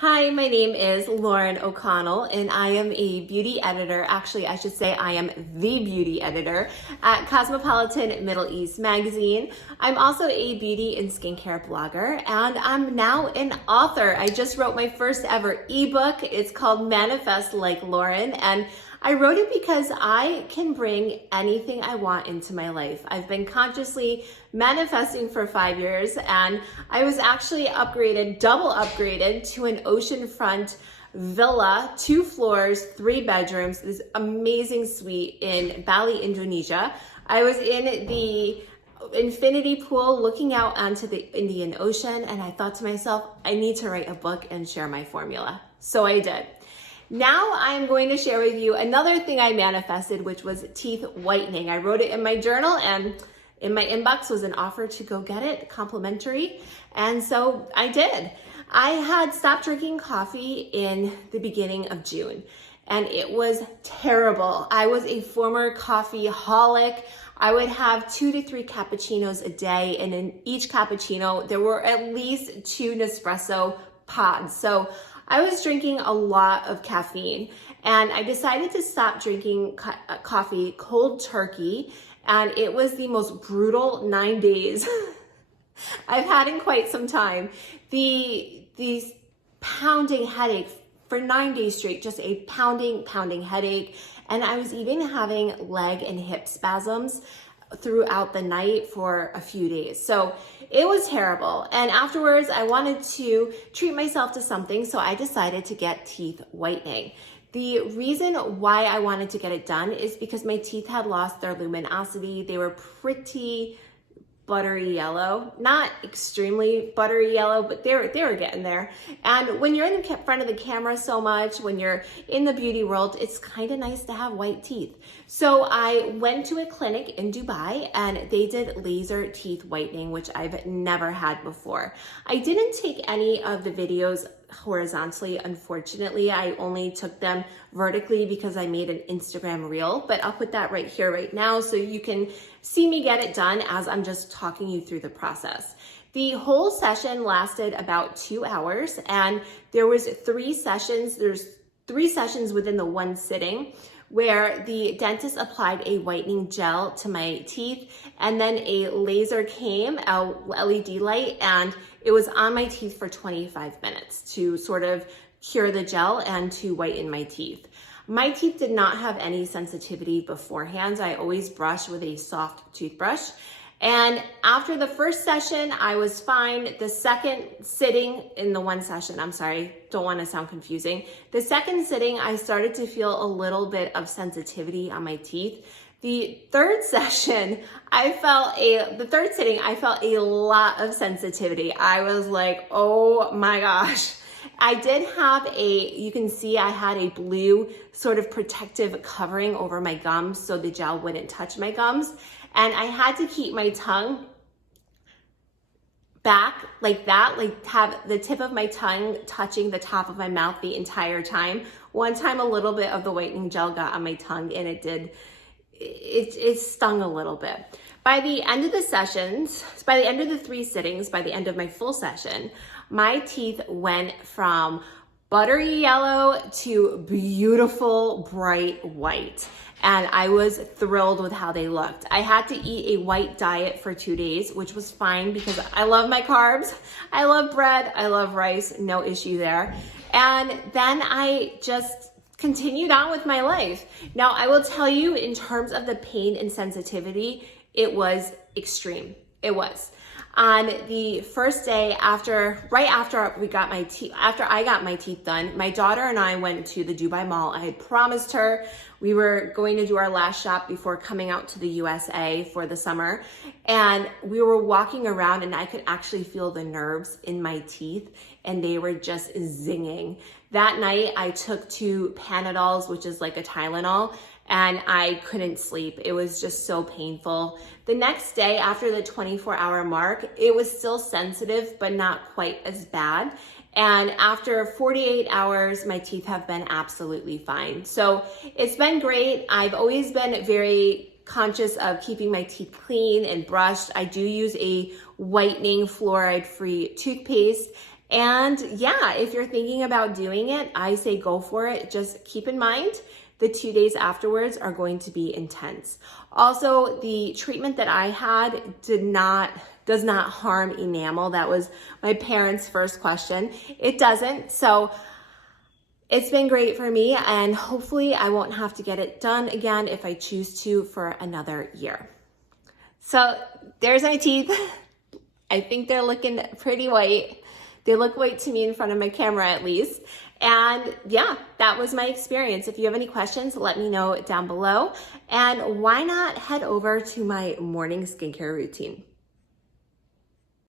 Hi, my name is Lauren O'Connell and I am a beauty editor. Actually, I should say I am the beauty editor at Cosmopolitan Middle East magazine. I'm also a beauty and skincare blogger and I'm now an author. I just wrote my first ever ebook. It's called Manifest Like Lauren, and I wrote it because I can bring anything I want into my life. I've been consciously manifesting for 5 years, and I was actually double upgraded to an oceanfront villa, 2 floors, 3 bedrooms, this amazing suite in Bali, Indonesia. I was in the infinity pool looking out onto the Indian Ocean, and I thought to myself, I need to write a book and share my formula. So I did. Now I'm going to share with you another thing I manifested, which was teeth whitening. I wrote it in my journal, and in my inbox was an offer to go get it complimentary. And so I did. I had stopped drinking coffee in the beginning of June, and it was terrible. I was a former coffeeholic. I would have 2 to 3 cappuccinos a day, and in each cappuccino, there were at least 2 Nespresso pods. So I was drinking a lot of caffeine, and I decided to stop drinking coffee cold turkey, and it was the most brutal 9 days I've had in quite some time. These pounding headache for 9 days straight, just a pounding headache, and I was even having leg and hip spasms throughout the night for a few days. So it was terrible. And afterwards, I wanted to treat myself to something, so I decided to get teeth whitening. The reason why I wanted to get it done is because my teeth had lost their luminosity. They were pretty buttery yellow, not extremely buttery yellow, but they were getting there. And when you're in front of the camera so much, when you're in the beauty world, it's kind of nice to have white teeth. So I went to a clinic in Dubai and they did laser teeth whitening, which I've never had before. I didn't take any of the videos horizontally, unfortunately. I only took them vertically because I made an Instagram reel, but I'll put that right here right now so you can see me get it done as I'm just talking you through the process. The whole session lasted about 2 hours, and there was 3 sessions. There's 3 sessions within the one sitting where the dentist applied a whitening gel to my teeth, and then a laser came, a LED light, and it was on my teeth for 25 minutes to sort of cure the gel and to whiten my teeth. My teeth did not have any sensitivity beforehand. I always brush with a soft toothbrush. And after the first session, I was fine. The second sitting in the one session, I'm sorry, don't want to sound confusing. The second sitting, I started to feel a little bit of sensitivity on my teeth. The third sitting, I felt a lot of sensitivity. I was like, oh my gosh. I did have you can see I had a blue sort of protective covering over my gums so the gel wouldn't touch my gums. And I had to keep my tongue back like that, like have the tip of my tongue touching the top of my mouth the entire time. One time a little bit of the whitening gel got on my tongue and it stung a little bit. By the end of the sessions, by the end of the 3 sittings, by the end of my full session, my teeth went from buttery yellow to beautiful bright white. And I was thrilled with how they looked. I had to eat a white diet for 2 days, which was fine because I love my carbs. I love bread, I love rice, no issue there. And then I just continued on with my life. Now, I will tell you, in terms of the pain and sensitivity, it was extreme. It was. On the first day after I got my teeth done, my daughter and I went to the Dubai Mall. I had promised her we were going to do our last shop before coming out to the USA for the summer. And we were walking around and I could actually feel the nerves in my teeth and they were just zinging. That night I took 2 Panadols, which is like a Tylenol, and I couldn't sleep. It was just so painful. The next day, after the 24-hour mark, it was still sensitive, but not quite as bad. And after 48 hours, my teeth have been absolutely fine. So it's been great. I've always been very conscious of keeping my teeth clean and brushed. I do use a whitening fluoride-free toothpaste. And yeah, if you're thinking about doing it, I say go for it. Just keep in mind, the 2 days afterwards are going to be intense. Also, the treatment that I had does not harm enamel. That was my parents' first question. It doesn't. So it's been great for me, and hopefully I won't have to get it done again if I choose to for another year. So there's my teeth. I think they're looking pretty white. They look white to me in front of my camera at least. And yeah, that was my experience. If you have any questions, let me know down below. And why not head over to my morning skincare routine?